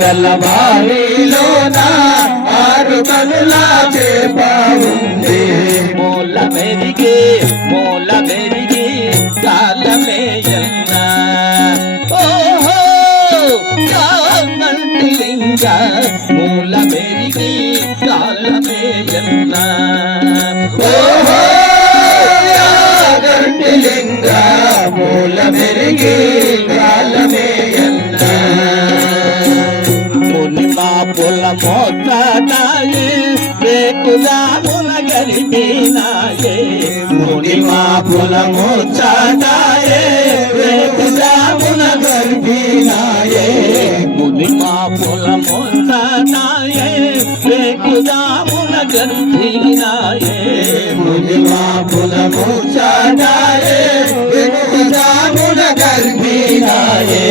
మూలల బావిలోన ఆరు కనుల చేప మూల మెరిగి మూల మెరిగి కాలమేయన్న. ఓహో కాంగంటిలింగ మూల మెరిగి కాలమేయన్న. ఓహో పుల మోతాయే రేకుదా ముల గరిపినాయే మునిమా పులము చాటాయే రేపుజామున గర్భినాయే మునిమా పుల మోతాయే రేకుదా గరిపినాయే మునిమా పులము చాటాయే రేపుజామున గర్భినాయే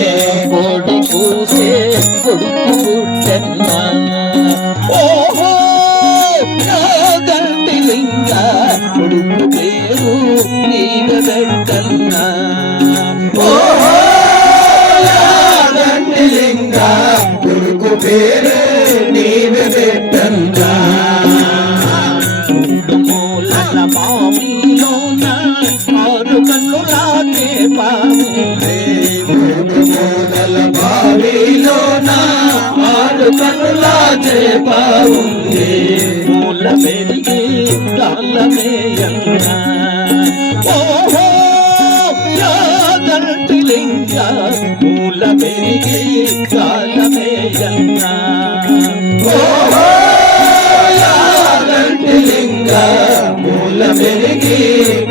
కోడి కూసే కొడుకు ఓహో గంటి లింగ కొడుకు పేరు నీవ పెట్టన్నా ఓహో కొడుకు పేరు మూలల మామిలోన ఆరు కన్నులాగే పాము. కనుల చేప మూల పెరిగి కాలమేయన్నా ఓహో యాగంటి మూల పెరిగి కాలమేయన్నా ఓహో యాగంటిలింగ మూల మెరిగి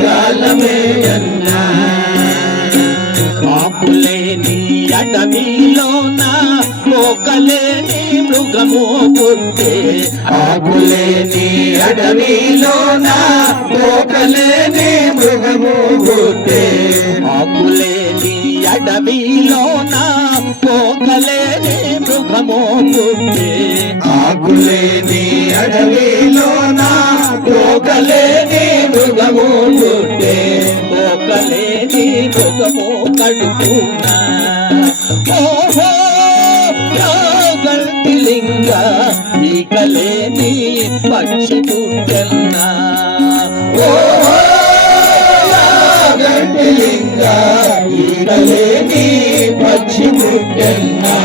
కాలమేయన్నా ఆకులేని అడవిలోన మోకలేని మృగము పుట్టే. ఆకులేని అడవిలోన పోకలేని మృగము పుట్టే. ఆకులేని అడవిలోన పోకలేని మృగము పుట్టే. ఆకులేని అడవిలోన పోకలేని మృగము పుట్టే. పోకలేని మృగము కడుపున. ఓహో యాగంటి లింగ ఈకలేని పక్షి పుట్టెన్నా. ఓహో యాగంటిలింగ ఈడలేని పక్షి పుట్టెన్నా.